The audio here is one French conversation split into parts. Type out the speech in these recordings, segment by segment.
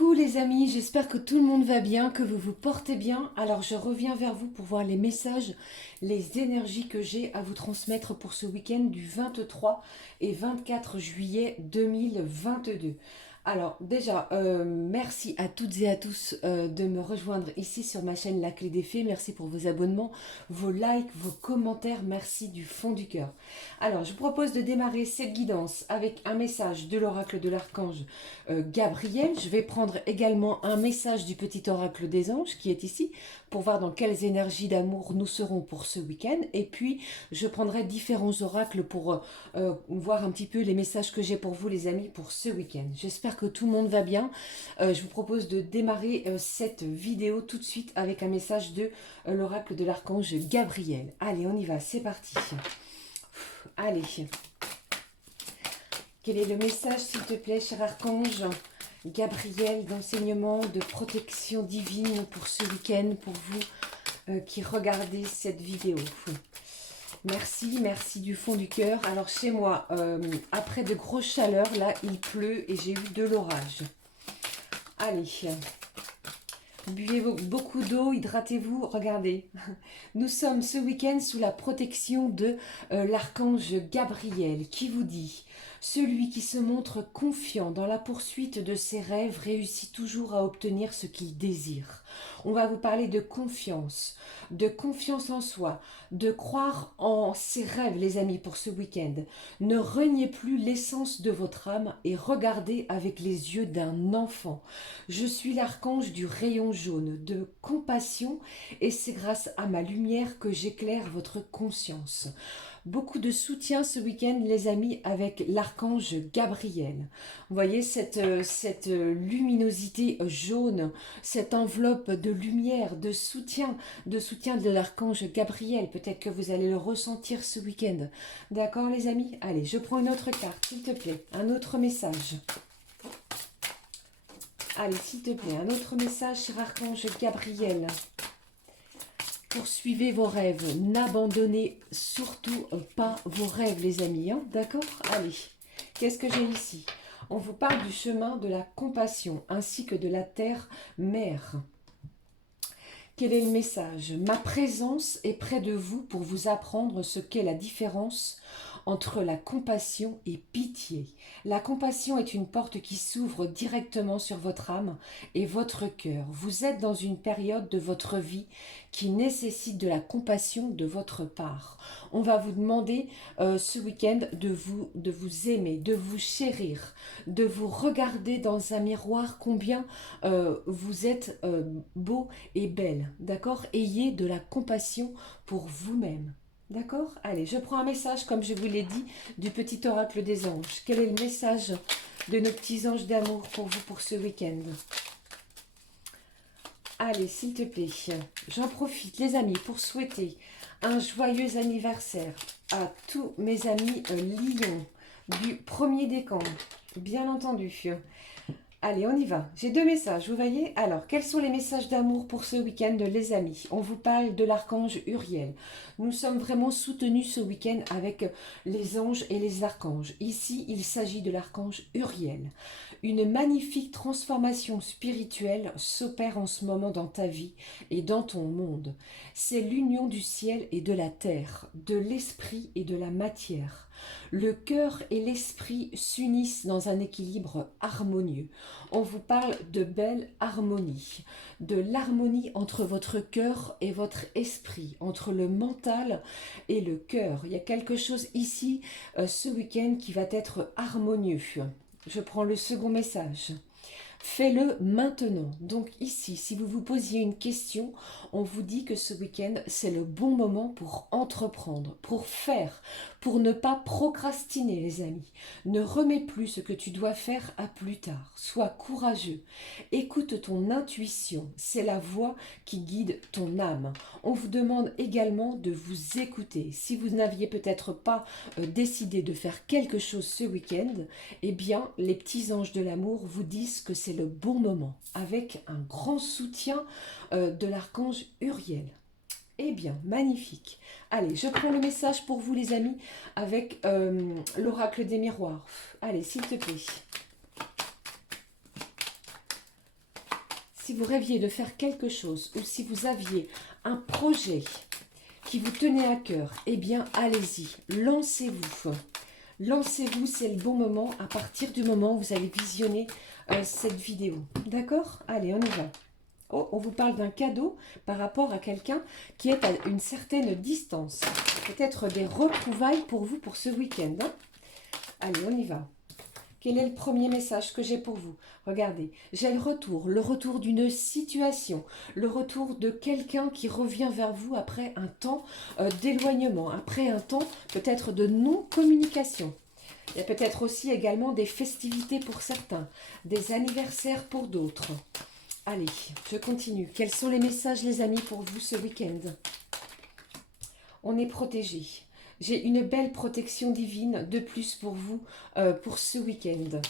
Coucou les amis, j'espère que tout le monde va bien, que vous vous portez bien. Alors je reviens vers vous pour voir les messages, les énergies que j'ai à vous transmettre pour ce week-end du 23 et 24 juillet 2022. Alors déjà, merci à toutes et à tous de me rejoindre ici sur ma chaîne La Clé des Fées. Merci pour vos abonnements, vos likes, vos commentaires. Merci du fond du cœur. Alors, je vous propose de démarrer cette guidance avec un message de l'oracle de l'archange Gabriel. Je vais prendre également un message du petit oracle des anges qui est ici pour voir dans quelles énergies d'amour nous serons pour ce week-end. Et puis, je prendrai différents oracles pour voir un petit peu les messages que j'ai pour vous les amis pour ce week-end. J'espère que tout le monde va bien. Je vous propose de démarrer cette vidéo tout de suite avec un message de l'oracle de l'archange Gabriel. Allez, on y va, c'est parti. Allez. Quel est le message, s'il te plaît, cher archange Gabriel, d'enseignement, de protection divine pour ce week-end, pour vous qui regardez cette vidéo. Merci, merci du fond du cœur. Alors chez moi, après de grosses chaleurs, là, il pleut et j'ai eu de l'orage. Allez, buvez beaucoup d'eau, hydratez-vous. Regardez, nous sommes ce week-end sous la protection de l'archange Gabriel qui vous dit: celui qui se montre confiant dans la poursuite de ses rêves réussit toujours à obtenir ce qu'il désire. On va vous parler de confiance en soi, de croire en ses rêves, les amis, pour ce week-end. Ne reniez plus l'essence de votre âme et regardez avec les yeux d'un enfant. Je suis l'archange du rayon jaune, de compassion, et c'est grâce à ma lumière que j'éclaire votre conscience. Beaucoup de soutien ce week-end, les amis, avec l'archange Gabriel. Vous voyez cette luminosité jaune, cette enveloppe de lumière, de soutien de l'archange Gabriel. Peut-être que vous allez le ressentir ce week-end. D'accord, les amis? Allez, je prends une autre carte, s'il te plaît. Un autre message. Allez, s'il te plaît, un autre message, cher archange Gabriel. Poursuivez vos rêves, n'abandonnez surtout pas vos rêves, les amis, hein, d'accord? Allez, qu'est-ce que j'ai ici? On vous parle du chemin de la compassion, ainsi que de la terre-mère. Quel est le message? Ma présence est près de vous pour vous apprendre ce qu'est la différence entre la compassion et pitié. La compassion est une porte qui s'ouvre directement sur votre âme et votre cœur. Vous êtes dans une période de votre vie qui nécessite de la compassion de votre part. On va vous demander ce week-end de vous aimer, de vous chérir, de vous regarder dans un miroir combien vous êtes beau et belle. D'accord? Ayez de la compassion pour vous-même. D'accord? Allez, je prends un message, comme je vous l'ai dit, du petit oracle des anges. Quel est le message de nos petits anges d'amour pour vous pour ce week-end? Allez, s'il te plaît, j'en profite, les amis, pour souhaiter un joyeux anniversaire à tous mes amis lions du premier décan, bien entendu. Allez, on y va. J'ai deux messages, vous voyez? Alors, quels sont les messages d'amour pour ce week-end, les amis? On vous parle de l'archange Uriel. Nous sommes vraiment soutenus ce week-end avec les anges et les archanges. Ici, il s'agit de l'archange Uriel. Une magnifique transformation spirituelle s'opère en ce moment dans ta vie et dans ton monde. C'est l'union du ciel et de la terre, de l'esprit et de la matière. Le cœur et l'esprit s'unissent dans un équilibre harmonieux. On vous parle de belle harmonie, de l'harmonie entre votre cœur et votre esprit, entre le mental et le cœur. Il y a quelque chose ici, ce week-end, qui va être harmonieux. Je prends le second message. Fais-le maintenant. Donc ici, si vous vous posiez une question, on vous dit que ce week-end, c'est le bon moment pour entreprendre, pour faire, pour ne pas procrastiner, les amis. Ne remets plus ce que tu dois faire à plus tard. Sois courageux. Écoute ton intuition. C'est la voix qui guide ton âme. On vous demande également de vous écouter. Si vous n'aviez peut-être pas décidé de faire quelque chose ce week-end, eh bien, les petits anges de l'amour vous disent que c'est le bon moment, avec un grand soutien de l'archange Uriel. Eh bien, magnifique. Allez, je prends le message pour vous, les amis, avec l'oracle des miroirs. Allez, s'il te plaît. si vous rêviez de faire quelque chose ou si vous aviez un projet qui vous tenait à cœur, eh bien, allez-y, lancez-vous. Lancez-vous, c'est le bon moment à partir du moment où vous allez visionner cette vidéo. D'accord? Allez, on y va. Oh, on vous parle d'un cadeau par rapport à quelqu'un qui est à une certaine distance. Peut-être des retrouvailles pour vous pour ce week-end. Hein? Allez, on y va. Quel est le premier message que j'ai pour vous? Regardez, j'ai le retour d'une situation, le retour de quelqu'un qui revient vers vous après un temps d'éloignement, après un temps peut-être de non-communication. Il y a peut-être aussi également des festivités pour certains, des anniversaires pour d'autres. Allez, je continue. Quels sont les messages, les amis, pour vous ce week-end? On est protégé. J'ai une belle protection divine de plus pour vous pour ce week-end.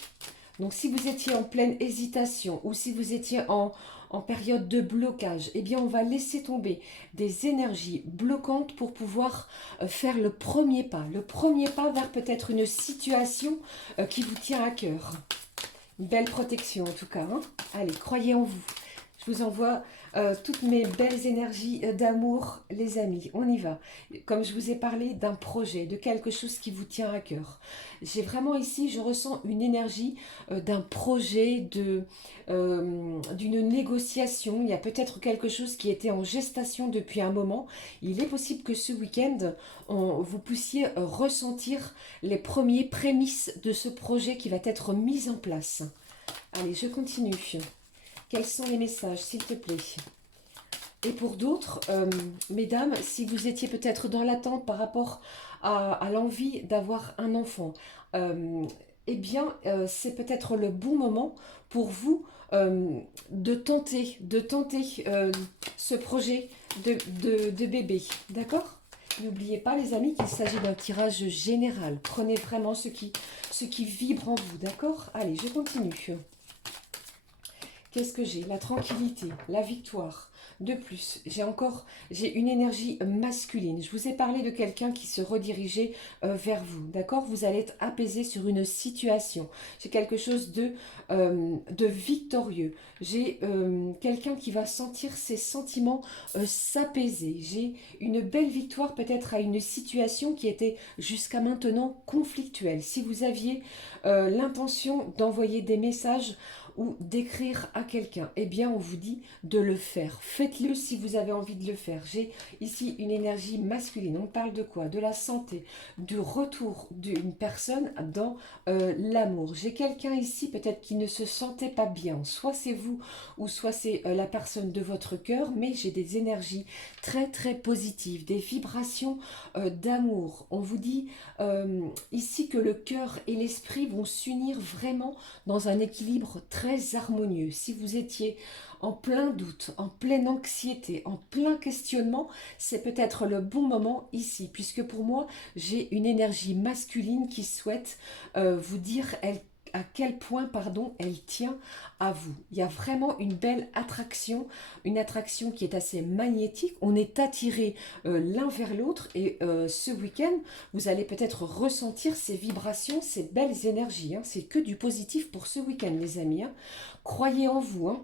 Donc, si vous étiez en pleine hésitation ou si vous étiez en période de blocage, eh bien, on va laisser tomber des énergies bloquantes pour pouvoir faire le premier pas vers peut-être une situation qui vous tient à cœur. Une belle protection en tout cas. Hein. Allez, croyez en vous. Je vous envoie toutes mes belles énergies d'amour, les amis. On y va. Comme je vous ai parlé d'un projet, de quelque chose qui vous tient à cœur. J'ai vraiment ici, je ressens une énergie d'un projet, d'une négociation. Il y a peut-être quelque chose qui était en gestation depuis un moment. Il est possible que ce week-end, vous puissiez ressentir les premiers prémices de ce projet qui va être mis en place. Allez, je continue. Quels sont les messages, s'il te plaît? Et pour d'autres, mesdames, si vous étiez peut-être dans l'attente par rapport à l'envie d'avoir un enfant, eh bien, c'est peut-être le bon moment pour vous de tenter ce projet de bébé. D'accord? N'oubliez pas, les amis, qu'il s'agit d'un tirage général. Prenez vraiment ce qui vibre en vous. D'accord? Allez, je continue. Qu'est-ce que j'ai? La tranquillité, la victoire. De plus, j'ai une énergie masculine. Je vous ai parlé de quelqu'un qui se redirigeait vers vous, d'accord? Vous allez être apaisé sur une situation. J'ai quelque chose de victorieux. J'ai quelqu'un qui va sentir ses sentiments s'apaiser. J'ai une belle victoire peut-être à une situation qui était jusqu'à maintenant conflictuelle. Si vous aviez l'intention d'envoyer des messages ou d'écrire à quelqu'un, eh bien on vous dit de le faire. Faites-le si vous avez envie de le faire. J'ai ici une énergie masculine. On parle de quoi? De la santé, du retour d'une personne dans l'amour. J'ai quelqu'un ici peut-être qui ne se sentait pas bien. Soit c'est vous ou soit c'est la personne de votre cœur, mais j'ai des énergies très très positives, des vibrations d'amour. On vous dit ici que le cœur et l'esprit vont s'unir vraiment dans un équilibre très harmonieux. Si vous étiez en plein doute, en pleine anxiété, en plein questionnement, c'est peut-être le bon moment ici, puisque pour moi, j'ai une énergie masculine qui souhaite vous dire à quel point, pardon, elle tient à vous. Il y a vraiment une belle attraction, une attraction qui est assez magnétique. On est attirés l'un vers l'autre et ce week-end, vous allez peut-être ressentir ces vibrations, ces belles énergies. Hein. C'est que du positif pour ce week-end, les amis. Hein. Croyez en vous. Hein.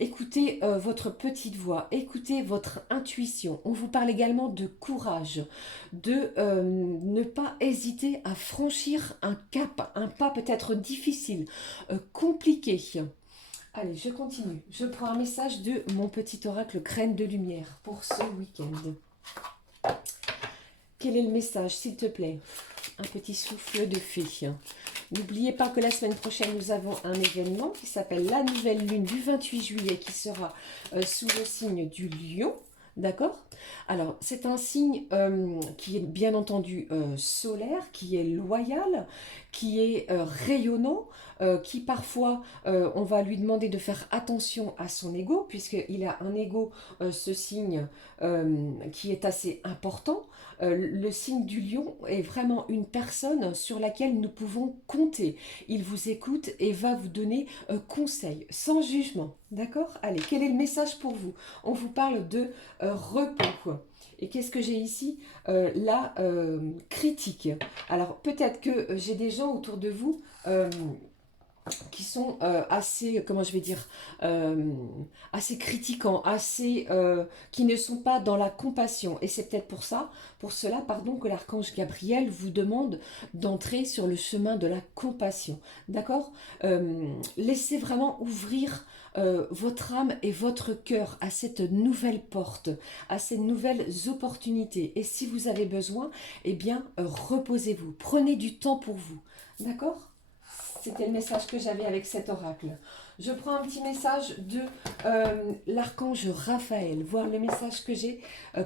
Écoutez votre petite voix, écoutez votre intuition. On vous parle également de courage, de ne pas hésiter à franchir un cap, un pas peut-être difficile, compliqué. Allez, je continue. Je prends un message de mon petit oracle Graine de Lumière pour ce week-end. Quel est le message, s'il te plaît? Un petit souffle de fée. N'oubliez pas que la semaine prochaine, nous avons un événement qui s'appelle la nouvelle lune du 28 juillet qui sera sous le signe du lion. D'accord? Alors, c'est un signe qui est bien entendu solaire, qui est loyal, qui est rayonnant, qui parfois, on va lui demander de faire attention à son ego, puisqu'il a un ego, ce signe, qui est assez important. Le signe du lion est vraiment une personne sur laquelle nous pouvons compter. Il vous écoute et va vous donner conseil, sans jugement. D'accord? Allez, quel est le message pour vous? On vous parle de repos. Et qu'est-ce que j'ai ici? La critique. Alors, peut-être que j'ai des gens autour de vous qui sont assez, comment je vais dire, assez critiquants, assez, qui ne sont pas dans la compassion. Et c'est peut-être pour cela, pardon, que l'archange Gabriel vous demande d'entrer sur le chemin de la compassion. D'accord. Laissez vraiment ouvrir votre âme et votre cœur à cette nouvelle porte, à ces nouvelles opportunités. Et si vous avez besoin, eh bien, reposez-vous. Prenez du temps pour vous. D'accord. C'était le message que j'avais avec cet oracle. Je prends un petit message de l'archange Raphaël, voir le message que j'ai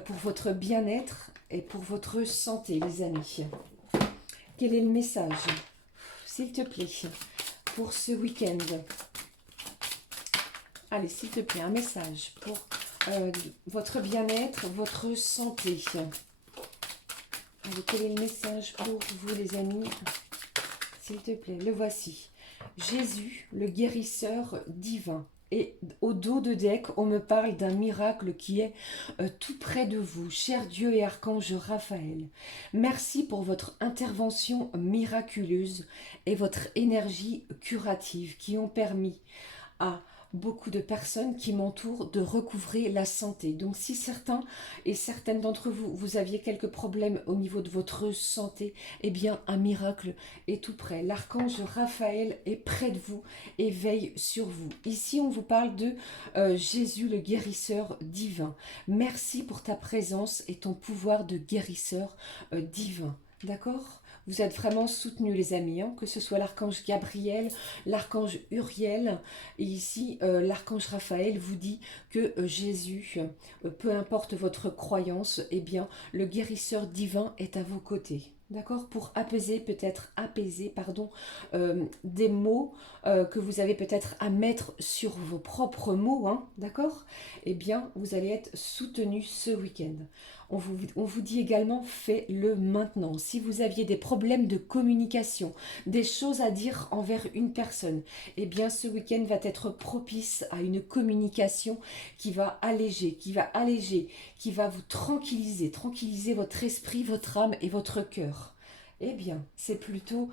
pour votre bien-être et pour votre santé, les amis. Quel est le message, s'il te plaît, pour ce week-end? Allez, s'il te plaît, un message pour votre bien-être, votre santé. Allez, quel est le message pour vous, les amis? S'il te plaît, le voici. Jésus, le guérisseur divin. Et au dos de deck, on me parle d'un miracle qui est tout près de vous, cher Dieu et archange Raphaël. Merci pour votre intervention miraculeuse et votre énergie curative qui ont permis à beaucoup de personnes qui m'entourent de recouvrer la santé. Donc si certains et certaines d'entre vous, vous aviez quelques problèmes au niveau de votre santé, eh bien un miracle est tout près. L'archange Raphaël est près de vous et veille sur vous. Ici on vous parle de Jésus le guérisseur divin. Merci pour ta présence et ton pouvoir de guérisseur divin. D'accord ? Vous êtes vraiment soutenus, les amis, hein, que ce soit l'archange Gabriel, l'archange Uriel. Et ici, l'archange Raphaël vous dit que Jésus, peu importe votre croyance, eh bien, le guérisseur divin est à vos côtés. D'accord. Pour apaiser, pardon, des mots que vous avez peut-être à mettre sur vos propres mots, hein, d'accord. Eh bien, vous allez être soutenus ce week-end. On vous dit également, faites-le maintenant. Si vous aviez des problèmes de communication, des choses à dire envers une personne, eh bien ce week-end va être propice à une communication qui va alléger, qui va vous tranquilliser votre esprit, votre âme et votre cœur. Eh bien, c'est plutôt,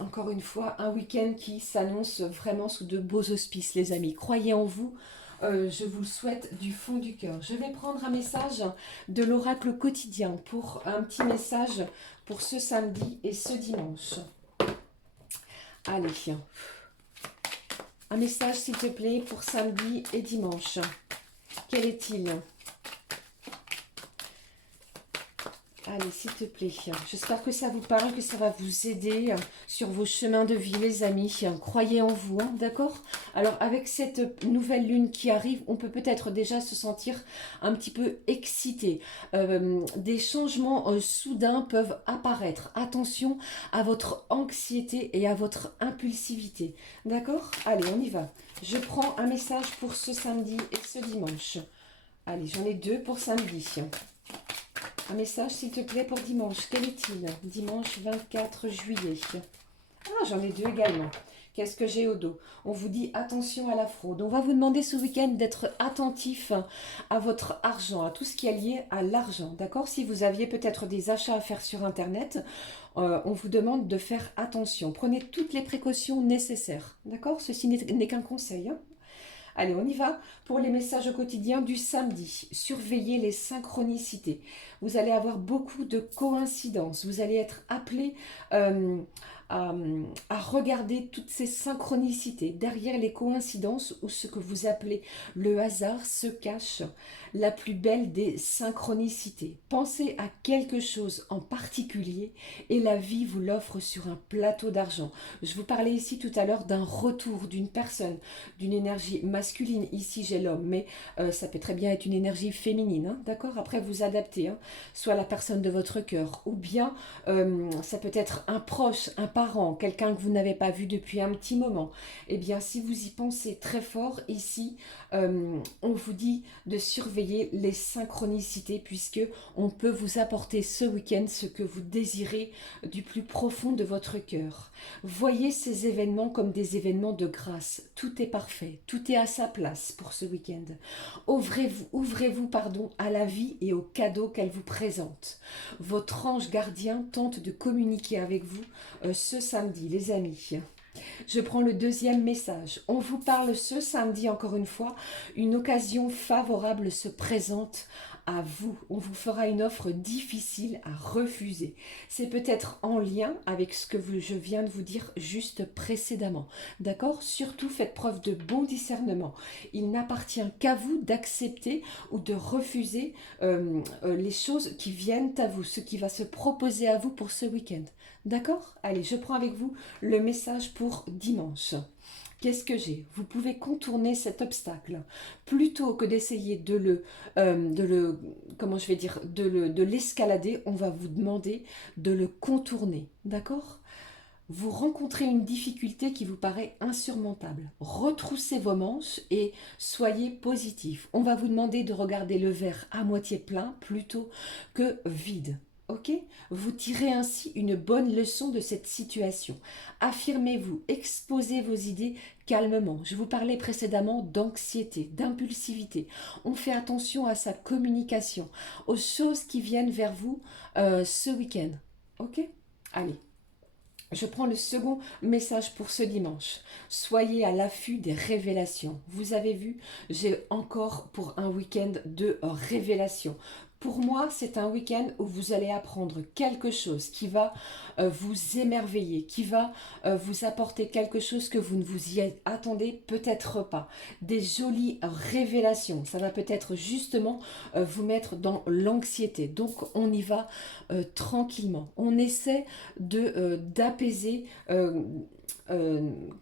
encore une fois, un week-end qui s'annonce vraiment sous de beaux auspices, les amis. Croyez en vous. Je vous le souhaite du fond du cœur. Je vais prendre un message de l'oracle quotidien pour un petit message pour ce samedi et ce dimanche. Allez, un message s'il te plaît pour samedi et dimanche. Quel est-il ? Allez, s'il te plaît. J'espère que ça vous parle, que ça va vous aider sur vos chemins de vie, les amis. Croyez en vous, hein, d'accord? Alors, avec cette nouvelle lune qui arrive, on peut peut-être déjà se sentir un petit peu excité. Des changements soudains peuvent apparaître. Attention à votre anxiété et à votre impulsivité. D'accord? Allez, on y va. Je prends un message pour ce samedi et ce dimanche. Allez, j'en ai deux pour samedi. Un message, s'il te plaît, pour dimanche. Quel est-il? Dimanche 24 juillet. Ah, j'en ai deux également. Qu'est-ce que j'ai au dos? On vous dit attention à la fraude. On va vous demander ce week-end d'être attentif à votre argent, à tout ce qui est lié à l'argent. D'accord? Si vous aviez peut-être des achats à faire sur Internet, on vous demande de faire attention. Prenez toutes les précautions nécessaires. D'accord? Ceci n'est qu'un conseil, hein. Allez, on y va pour les messages au quotidien du samedi. Surveillez les synchronicités. Vous allez avoir beaucoup de coïncidences. Vous allez être appelé à regarder toutes ces synchronicités. Derrière les coïncidences ou ce que vous appelez le hasard se cache la plus belle des synchronicités. Pensez à quelque chose en particulier et la vie vous l'offre sur un plateau d'argent. Je vous parlais ici tout à l'heure d'un retour d'une personne, d'une énergie masculine. Ici j'ai l'homme, mais ça peut très bien être une énergie féminine, hein, d'accord? Après vous adaptez, hein, soit la personne de votre cœur, ou bien ça peut être un proche, un parent, quelqu'un que vous n'avez pas vu depuis un petit moment. Eh bien si vous y pensez très fort ici, on vous dit de surveiller les synchronicités puisque on peut vous apporter ce week-end ce que vous désirez du plus profond de votre cœur. Voyez ces événements comme des événements de grâce. Tout est parfait, tout est à sa place pour ce week-end. Ouvrez-vous, à la vie et aux cadeaux qu'elle vous présente. Votre ange gardien tente de communiquer avec vous ce samedi, les amis. Je prends le deuxième message. On vous parle ce samedi, encore une fois, une occasion favorable se présente à vous. On vous fera une offre difficile à refuser. C'est peut-être en lien avec ce que je viens de vous dire juste précédemment. D'accord? Surtout faites preuve de bon discernement. Il n'appartient qu'à vous d'accepter ou de refuser les choses qui viennent à vous, ce qui va se proposer à vous pour ce week-end. D'accord? Allez, je prends avec vous le message pour dimanche. Qu'est-ce que j'ai? Vous pouvez contourner cet obstacle plutôt que d'essayer comment je vais dire, de l'escalader. On va vous demander de le contourner, d'accord? Vous rencontrez une difficulté qui vous paraît insurmontable. Retroussez vos manches et soyez positif. On va vous demander de regarder le verre à moitié plein plutôt que vide. Ok? Vous tirez ainsi une bonne leçon de cette situation. Affirmez-vous, exposez vos idées calmement. Je vous parlais précédemment d'anxiété, d'impulsivité. On fait attention à sa communication, aux choses qui viennent vers vous ce week-end. Ok? Allez. Je prends le second message pour ce dimanche. Soyez à l'affût des révélations. Vous avez vu, j'ai encore pour un week-end de révélations. Pour moi, c'est un week-end où vous allez apprendre quelque chose qui va vous émerveiller, qui va vous apporter quelque chose que vous ne vous y attendez peut-être pas. Des jolies révélations. Ça va peut-être justement vous mettre dans l'anxiété. Donc, on y va tranquillement. On essaie d'apaiser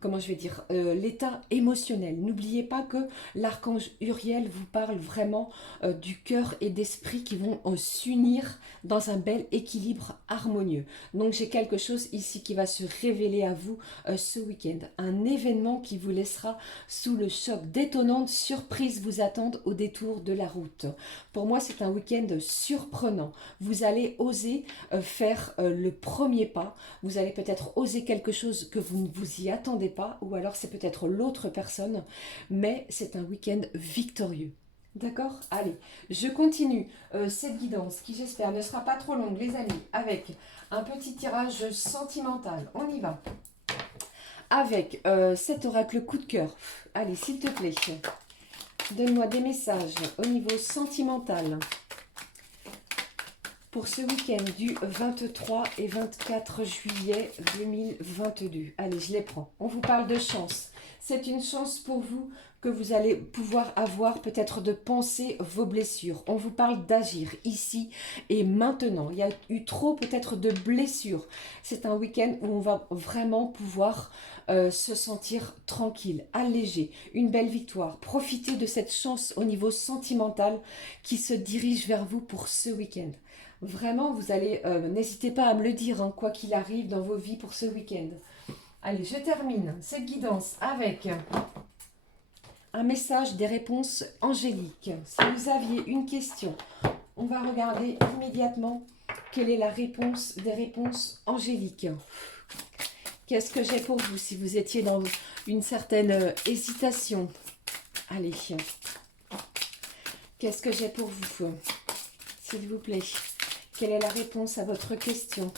comment je vais dire, l'état émotionnel. N'oubliez pas que l'archange Uriel vous parle vraiment du cœur et d'esprit qui vont s'unir dans un bel équilibre harmonieux. Donc j'ai quelque chose ici qui va se révéler à vous ce week-end. Un événement qui vous laissera sous le choc. D'étonnantes surprises vous attendent au détour de la route. Pour moi, c'est un week-end surprenant. Vous allez oser faire le premier pas. Vous allez peut-être oser quelque chose que vous ne vous y attendez pas, ou alors c'est peut-être l'autre personne, mais c'est un week-end victorieux. D'accord? Allez, je continue cette guidance qui j'espère ne sera pas trop longue les amis, avec un petit tirage sentimental. On y va. Avec cet oracle coup de cœur. Allez, s'il te plaît, donne-moi des messages au niveau sentimental pour ce week-end du 23 et 24 juillet 2022. Allez, je les prends. On vous parle de chance. C'est une chance pour vous que vous allez pouvoir avoir, peut-être de penser vos blessures. On vous parle d'agir ici et maintenant. Il y a eu trop peut-être de blessures. C'est un week-end où on va vraiment pouvoir se sentir tranquille, allégé, une belle victoire. Profitez de cette chance au niveau sentimental qui se dirige vers vous pour ce week-end. Vraiment, vous allez, n'hésitez pas à me le dire, hein, quoi qu'il arrive dans vos vies pour ce week-end. Allez, je termine cette guidance avec un message des réponses angéliques. Si vous aviez une question, on va regarder immédiatement quelle est la réponse des réponses angéliques. Qu'est-ce que j'ai pour vous si vous étiez dans une certaine hésitation? Allez, qu'est-ce que j'ai pour vous, s'il vous plaît? Quelle est la réponse à votre question?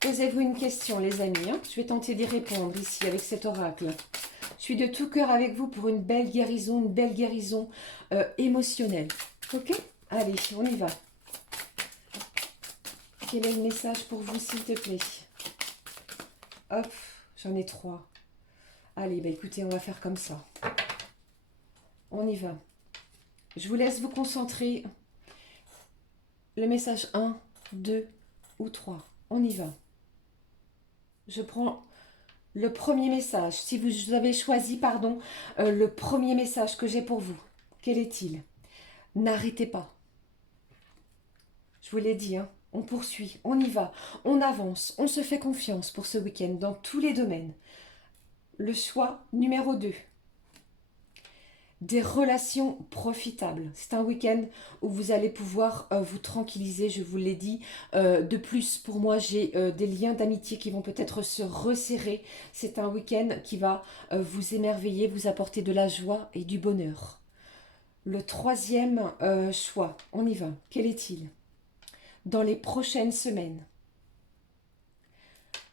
Posez-vous une question, les amis. Hein, je vais tenter d'y répondre ici avec cet oracle. Je suis de tout cœur avec vous pour une belle guérison émotionnelle. Ok? Allez, on y va. Quel est le message pour vous, s'il te plaît? Hop, j'en ai 3. Allez, bah écoutez, on va faire comme ça. On y va. Je vous laisse vous concentrer. Le message 1, 2 ou 3. On y va. Je prends le premier message. Si vous avez choisi, le premier message que j'ai pour vous. Quel est-il? N'arrêtez pas. Je vous l'ai dit, hein, on poursuit, on y va, on avance, on se fait confiance pour ce week-end dans tous les domaines. Le choix numéro 2. Des relations profitables. C'est un week-end où vous allez pouvoir vous tranquilliser, je vous l'ai dit. De plus, pour moi, j'ai des liens d'amitié qui vont peut-être se resserrer. C'est un week-end qui va vous émerveiller, vous apporter de la joie et du bonheur. Le troisième choix, on y va. Quel est-il? Dans les prochaines semaines,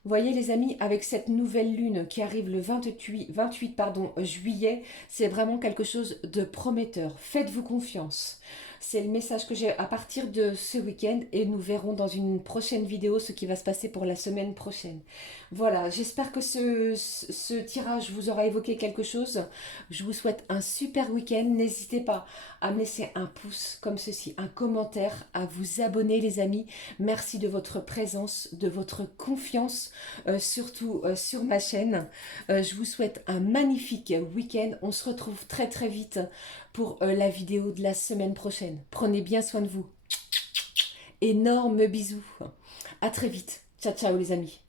Voyez les amis, avec cette nouvelle lune qui arrive le 28 juillet, c'est vraiment quelque chose de prometteur. Faites-vous confiance. C'est le message que j'ai à partir de ce week-end et nous verrons dans une prochaine vidéo ce qui va se passer pour la semaine prochaine. Voilà, j'espère que ce tirage vous aura évoqué quelque chose. Je vous souhaite un super week-end. N'hésitez pas à me laisser un pouce comme ceci, un commentaire, à vous abonner les amis. Merci de votre présence, de votre confiance, surtout sur ma chaîne. Je vous souhaite un magnifique week-end. On se retrouve très très vite pour la vidéo de la semaine prochaine. Prenez bien soin de vous. Énorme bisous. À très vite. Ciao ciao les amis.